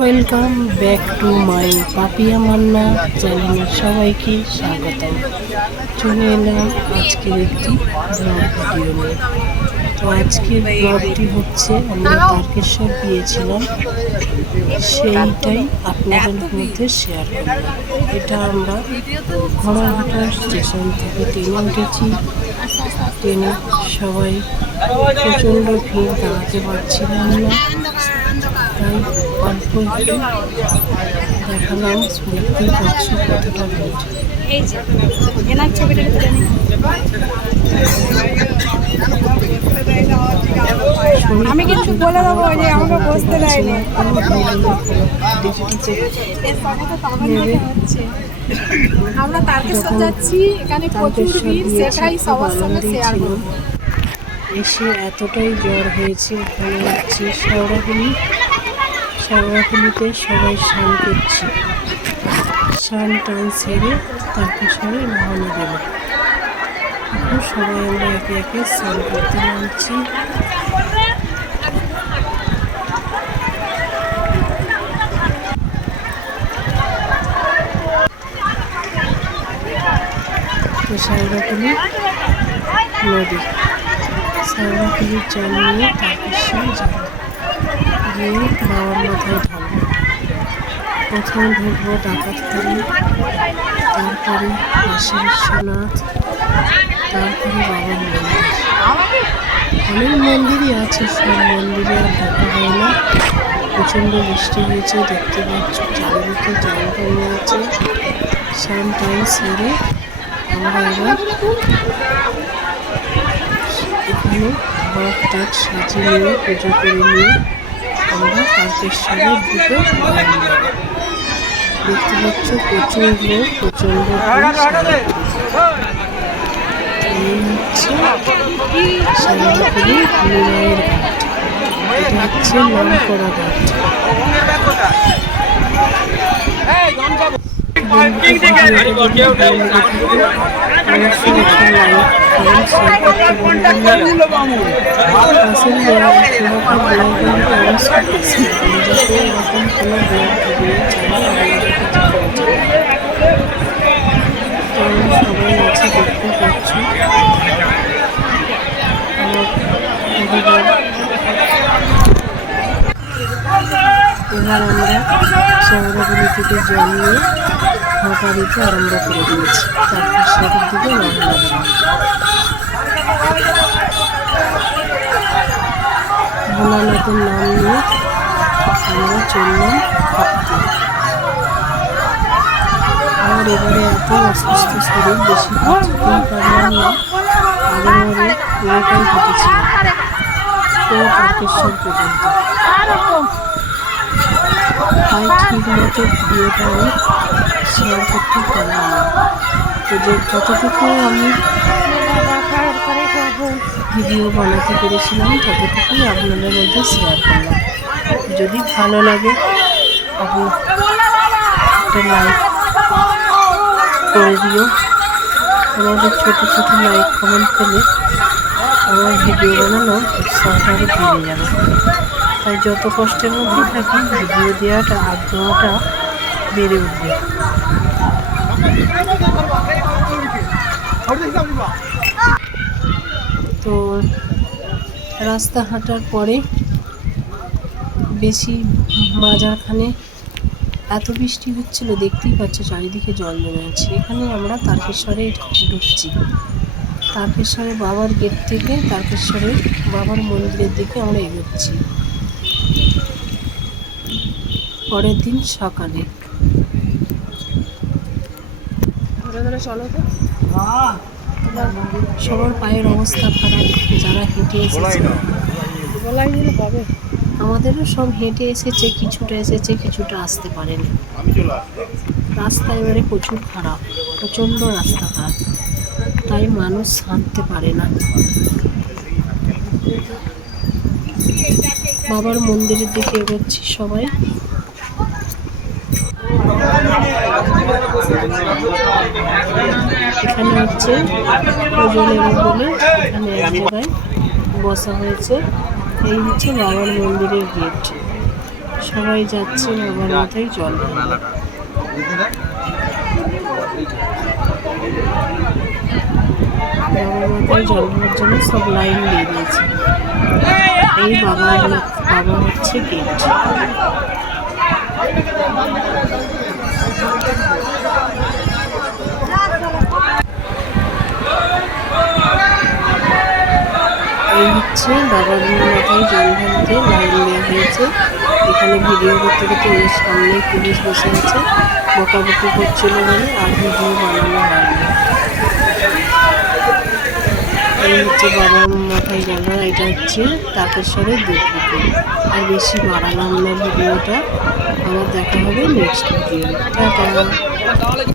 Welcome back to my Papiya Manna চ্যানেলের সবাইকে স্বাগতম। চলে এলাম আজকের একটি ভিডিও নিয়ে। তো আজকের ব্লগটি হচ্ছে, আমরা তারকেশ্বর গিয়েছিলাম। সেইটাই আপনাদের মধ্যে শেয়ার করলাম। এটা আমরা ঘোড়াঘাটা স্টেশন থেকে ট্রেনে উঠেছি। ট্রেনে সবাই প্রচণ্ড ভিড়, দাঁড়াতে পারছিলাম না। আমি কিন্তু বলে দেবো যে আমাকে বসতে দেয়নি। আমরা তারকেশ্বর যাচ্ছি, এখানে প্রচুর ভিড়, সেটাই সবার সঙ্গে শেয়ার করব। এসে এতটাই জ্বর হয়েছে, এখানে হচ্ছে শেওড়াগুলি শেওড়াগুলিতে সবাই স্নান করছি। স্নান টান সেরে তারপর সবাই রওনা দেব। এখন সবাই আমরা একে একে স্নান করতে নামছি। তো শেওড়াগুলি নদী। শেওড়াগুলির জল নিয়ে তারকেশ্বর যাব। গিয়ে ঢালবো প্রথমে ঢুকবো ডাকাতপুরি তারপরে কাশী বিশ্বনাথ তারপরে বাবার মন্দির। অনেক মন্দিরই আছে, সব মন্দিরে আর ঢোকা হয় না। প্রচণ্ড বৃষ্টি হয়েছে, দেখতে পাচ্ছ চারিদিকে জল জমে আছে। সান টাইম সেরে আমরা এবার এখানে ঘর টাট সাজিয়ে নিয়ে পুজো করে নিয়ে আমরা তারকেশ্বরের দিকে দেখতে পাচ্ছ প্রচুর লোক প্রচণ্ড হচ্ছে শ্যামলাপুরি করা ঘাট। সবাই আছে দেখতে পাচ্ছ এবার আমরা শহরগুলি থেকে জল ফাঁকা দিতে আরম্ভ করে দিয়েছি। তারপর সেটার দিকে রওনা ভোলানাথের নাম নিয়ে আমরা চললাম হাঁটতে আমার এবারে এত অসুস্থ শরীর, বেশি পুরোটাই হেঁটেছিলাম। পুরো তারকেশ্বর পর্যন্ত। তাই ঠিক মতো ভিডিওটা আমি শেয়ার করতে না। তো যে যতটুকু আমি ভিডিও বানাতে পেরেছিলাম, ততটুকুই আপনাদের মধ্যে শেয়ার করলাম। যদি ভালো লাগে, আপনি একটা লাইক করে দিও। আমাদের ছোট ছোট লাইক কমেন্ট পেলে আমার ভিডিও বানানো আরও বেড়ে যাবে। তাই যত কষ্টের মধ্যে থাকি, ভিডিও দেওয়াটা আগ্রহটা বেড়ে উঠবে। তো রাস্তা হাঁটার পরে বেশি মাঝারখানে এত বৃষ্টি হচ্ছিল, দেখতেই পাচ্ছ চারিদিকে জল জমে আছে। এখানে আমরা তারকেশ্বরে ঢুকছি। তারকেশ্বরে বাবার গেট থেকে তারকেশ্বরের বাবার মন্দিরের দিকে আমরা এগোচ্ছি। পরের দিন সকালে। সবার পায়ের অবস্থা খারাপ যারা হেঁটে এসেছে। আমাদেরও সব হেঁটে এসেছে কিছুটা এসেছে কিছুটা আসতে পারেনি। রাস্তা এবারে প্রচুর খারাপ প্রচণ্ড রাস্তা খারাপ। তাই মানুষ হাঁটতে পারে না। বাবার মন্দিরের দিকে এগোচ্ছি সবাই। এখানে হচ্ছে এখানে এক জায়গায় বসা হয়েছে। এই হচ্ছে বাবার মন্দিরের গেট। সবাই যাচ্ছে, বাবার মাথায় জল বাবার মাথায় জল জন্য সব লাইন দিয়ে দিয়েছে এই বাবার বাবা হচ্ছে গেট এই হচ্ছে বাবার মাথায় জল ঢালতে লাইন দেওয়া হয়েছে। এখানে ভিডিও করতে করতে এর সামনে পুলিশ বসে আছে। বকাবকি করছিল বলে আর ভিডিও বানানো হয়নি। এই হচ্ছে বাবার মাথায় জানা এটা হচ্ছে তাকেশ্বরের দুর্পুকুর আর বেশি বাড়ালাম না ভিডিওটা আমার দেখা হবে নেক্সট ভিডিও টাটা।